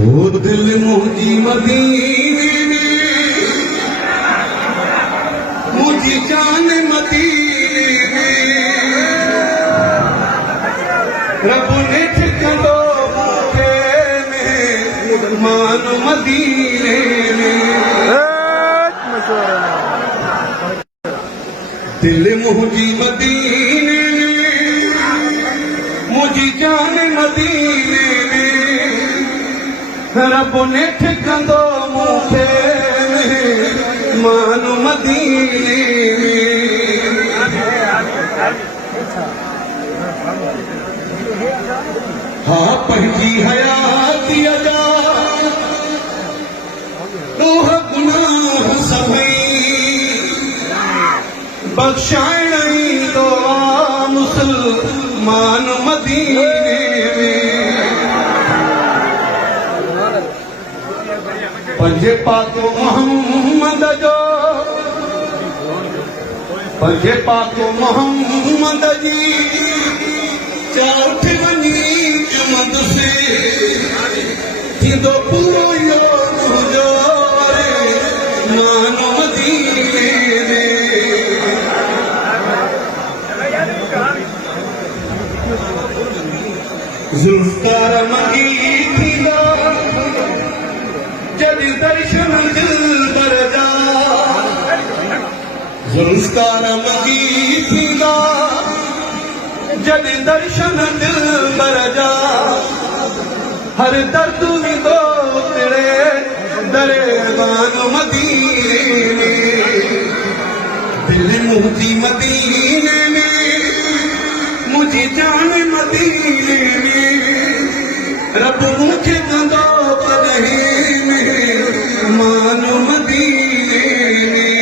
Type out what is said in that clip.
ओ दिल मुझी मदीने में, मुझी जान मदीने में, रब ने ठिकानो मुझे में मान मदीने में। दिल मुझी मदीने में, मुझी जान मदीने में, रब ने ठिकानो मुझे मान मदीने में। हाँ पंहिंजी हयाती अजा तोह गुनाह सभई बख्शाइण ईंदो आ मुसलमान मदीने में। पंजे पाको मोहम्मद जो, पंजे पाको मोहम्मद जी चाउठ वञी अमद से थींदो पूरो यो तुंहिंजो मान मदीने में। ज़ुल्फ़कार मंगी थींदा जॾहिं दर्शन दिलबर जा, ज़ुल्फ़कार मंगी थींदा जॾहिं दर्शन दिलबर जा, हर दर्द ईंदो तेरे दरबान मदीने में। दिल मुझी मदीने में, मुझी जान मदीने में, रब मुझे कंदो पदही में मान मदीने में।